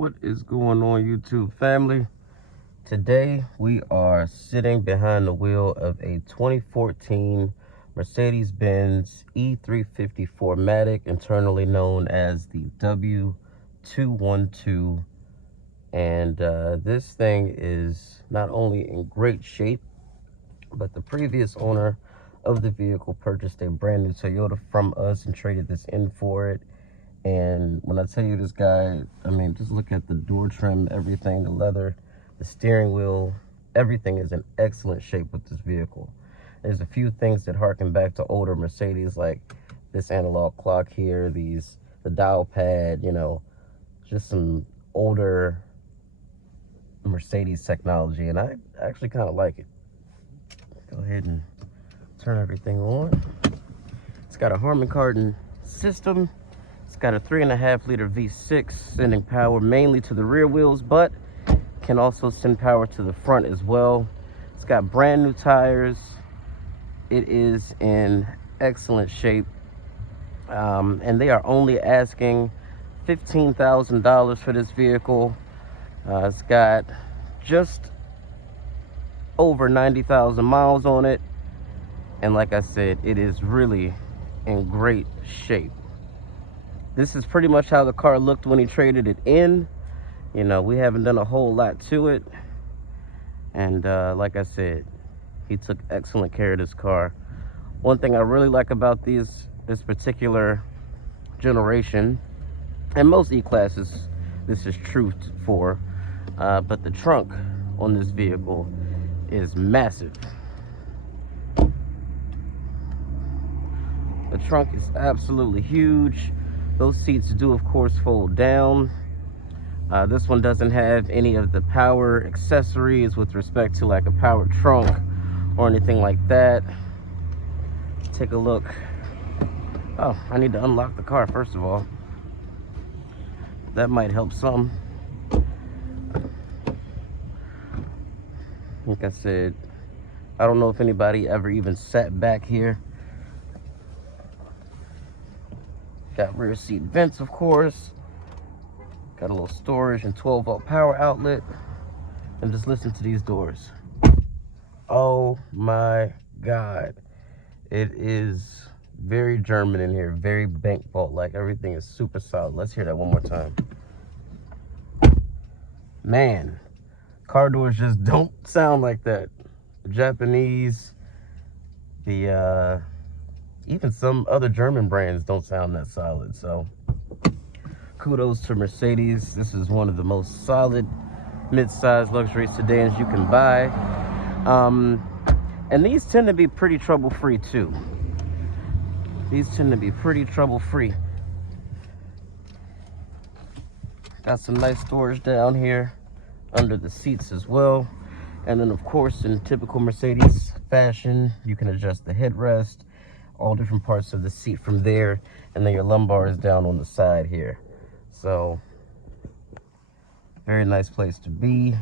What is going on, YouTube family? Today we are sitting behind the wheel of a 2014 Mercedes-Benz E350 4Matic, internally known as the W212. And this thing is not only in great shape, but the previous owner of the vehicle purchased a brand new Toyota from us and traded this in for it. And when I tell you this guy, I mean, just look at the door trim, everything, the leather, the steering wheel, everything is in excellent shape with this vehicle. There's a few things that harken back to older Mercedes, like this analog clock here, the dial pad, you know, just some older Mercedes technology, and I actually kind of like it. Go ahead and turn everything on. It's got a Harman Kardon system. It's got a 3.5-liter V6 sending power mainly to the rear wheels, but can also send power to the front as well. It's got brand new tires. It is in excellent shape, and they are only asking $15,000 for this vehicle. It's got just over 90,000 miles on it, and like I said, it is really in great shape. This is pretty much how the car looked when he traded it in. You know, we haven't done a whole lot to it. And like I said, he took excellent care of this car. One thing I really like about this particular generation, and most E-classes, this is true for, but the trunk on this vehicle is massive. The trunk is absolutely huge. Those seats do, of course, fold down. This one doesn't have any of the power accessories with respect to like a power trunk or anything like that. Take a look. Oh, I need to unlock the car first of all. That might help some. Like I said, I don't know if anybody ever even sat back here. Got rear seat vents, of course. Got a little storage and 12-volt power outlet. And just listen to these doors. Oh my God. It is very German in here, very bank vault like. Everything is super solid. Let's hear that one more time. Man, car doors just don't sound like that. The Japanese, even some other German brands don't sound that solid. So kudos to Mercedes. This is one of the most solid mid-size luxury sedans you can buy. And these tend to be pretty trouble-free too. These tend to be pretty trouble-free. Got some nice storage down here under the seats as well. And then, of course, in typical Mercedes fashion, you can adjust the headrest, all different parts of the seat from there, and then your lumbar is down on the side here. So, very nice place to be.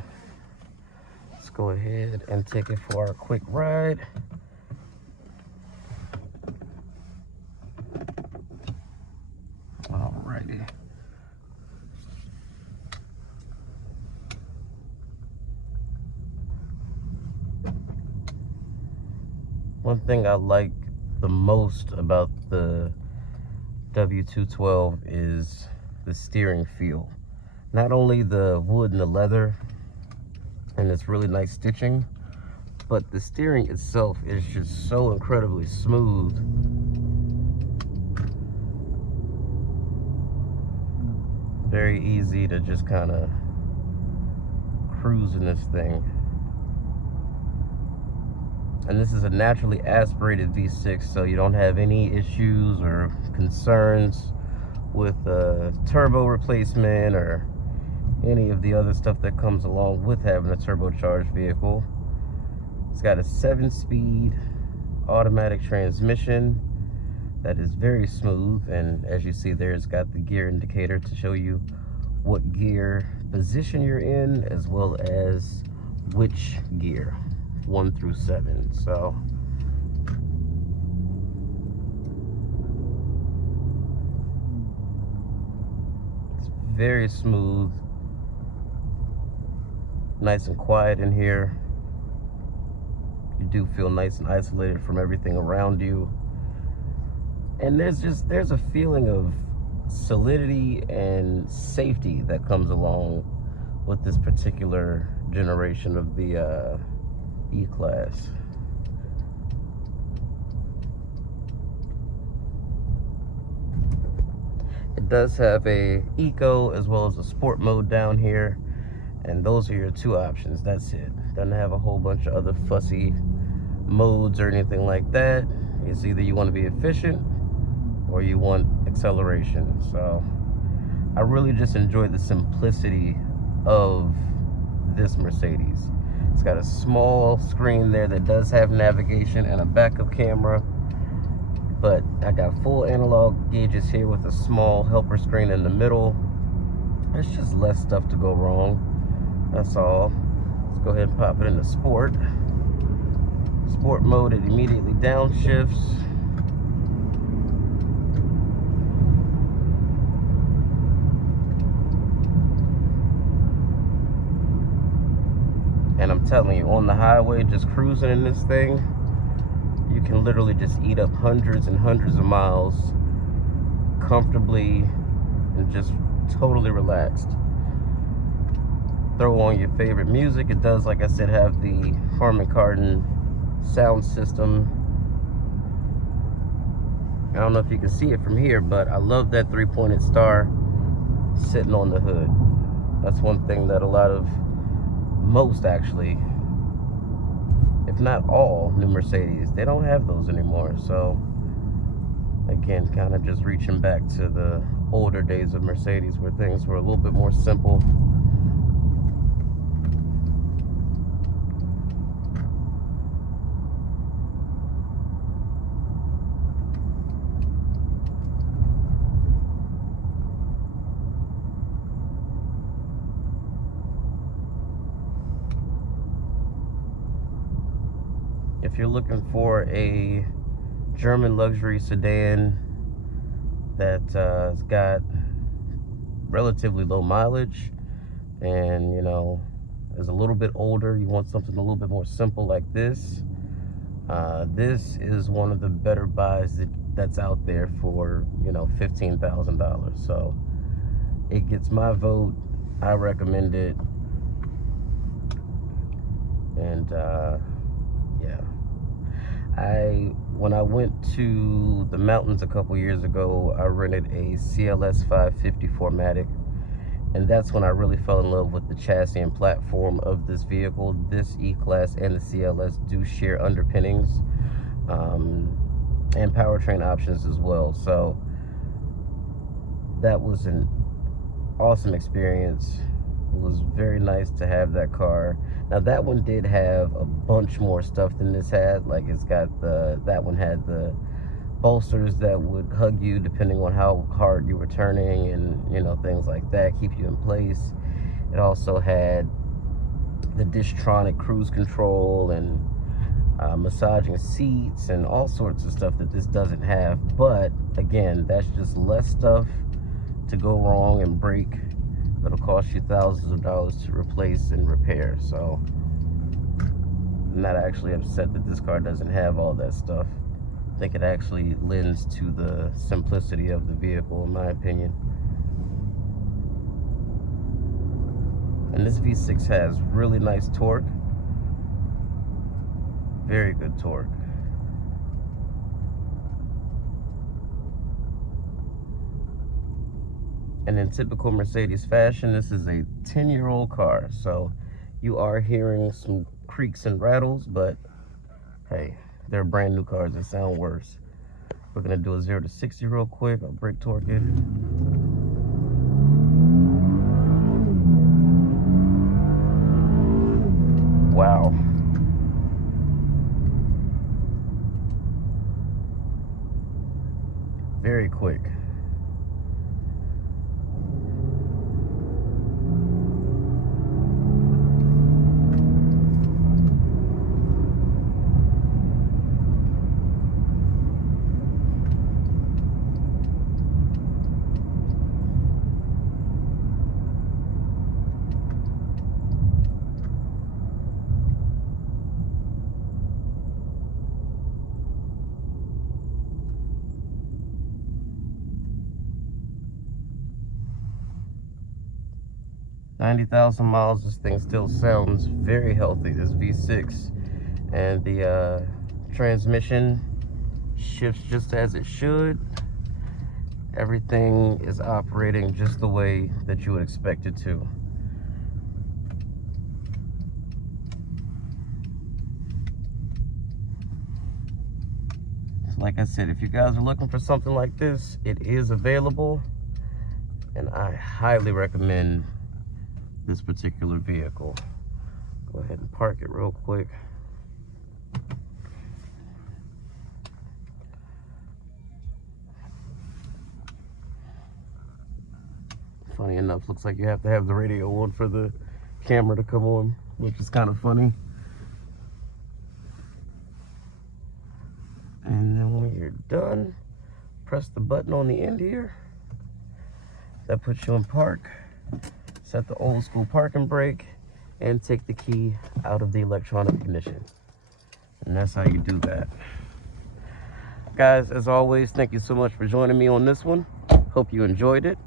Let's go ahead and take it for a quick ride. Alrighty. One thing I like the most about the W212 is the steering feel. Not only the wood and the leather and it's really nice stitching, but the steering itself is just so incredibly smooth. Very easy to just kind of cruise in this thing. And this is a naturally aspirated V6, so you don't have any issues or concerns with a turbo replacement or any of the other stuff that comes along with having a turbocharged vehicle. It's got a 7-speed automatic transmission that is very smooth, and as you see there, it's got the gear indicator to show you what gear position you're in, as well as which gear, 1 through 7. So it's very smooth, Nice and quiet in here. You do feel nice and isolated from everything around you. And there's a feeling of solidity and safety that comes along with this particular generation of the E-Class. It does have a eco as well as a sport mode down here, and those are your two options. That's it. Doesn't have a whole bunch of other fussy modes or anything like that. It's either you want to be efficient or you want acceleration. So I really just enjoy the simplicity of this Mercedes. It's got a small screen there that does have navigation and a backup camera, but I got full analog gauges here with a small helper screen in the middle. There's just less stuff to go wrong. That's all. Let's go ahead and pop it into sport. Sport mode, it immediately downshifts. And I'm telling you, on the highway, just cruising in this thing, you can literally just eat up hundreds and hundreds of miles comfortably and just totally relaxed. Throw on your favorite music. It does, like I said, have the Harman Kardon sound system. I don't know if you can see it from here, but I love that three-pointed star sitting on the hood. That's one thing that most actually, if not all, new Mercedes, they don't have those anymore. So again, kind of just reaching back to the older days of Mercedes where things were a little bit more simple. If you're looking for a German luxury sedan that's got relatively low mileage and, you know, is a little bit older, you want something a little bit more simple like this, this is one of the better buys that's out there for, you know, $15,000. So it gets my vote. I recommend it. And yeah, when I went to the mountains a couple years ago, I rented a CLS 550 4Matic, and that's when I really fell in love with the chassis and platform of this vehicle. This E-Class and the CLS do share underpinnings and powertrain options as well. So that was an awesome experience. It was very nice to have that car. Now that one did have a bunch more stuff than this had. Like it's got that one had the bolsters that would hug you depending on how hard you were turning, and you know, things like that, keep you in place. It also had the Distronic cruise control and massaging seats and all sorts of stuff that this doesn't have. But again, that's just less stuff to go wrong and break. That'll cost you thousands of dollars to replace and repair. So I'm not actually upset that this car doesn't have all that stuff. I think it actually lends to the simplicity of the vehicle, in my opinion. And this V6 has really nice torque. Very good torque. And in typical Mercedes fashion, this is a 10-year-old car. So you are hearing some creaks and rattles, but hey, they're brand new cars that sound worse. We're gonna do a 0 to 60 real quick. I'll brake torque it. Wow. Very quick. 90,000 miles, this thing still sounds very healthy. This V6, and the transmission shifts just as it should. Everything is operating just the way that you would expect it to. So like I said, if you guys are looking for something like this, it is available, and I highly recommend this particular vehicle. Go ahead and park it real quick. Funny enough, looks like you have to have the radio on for the camera to come on, which is kind of funny. And then when you're done, press the button on the end here. That puts you in park. Set the old school parking brake and take the key out of the electronic ignition. And that's how you do that. Guys, as always, thank you so much for joining me on this one. Hope you enjoyed it.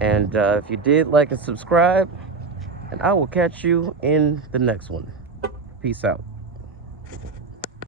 And if you did, like and subscribe, and I will catch you in the next one. Peace out.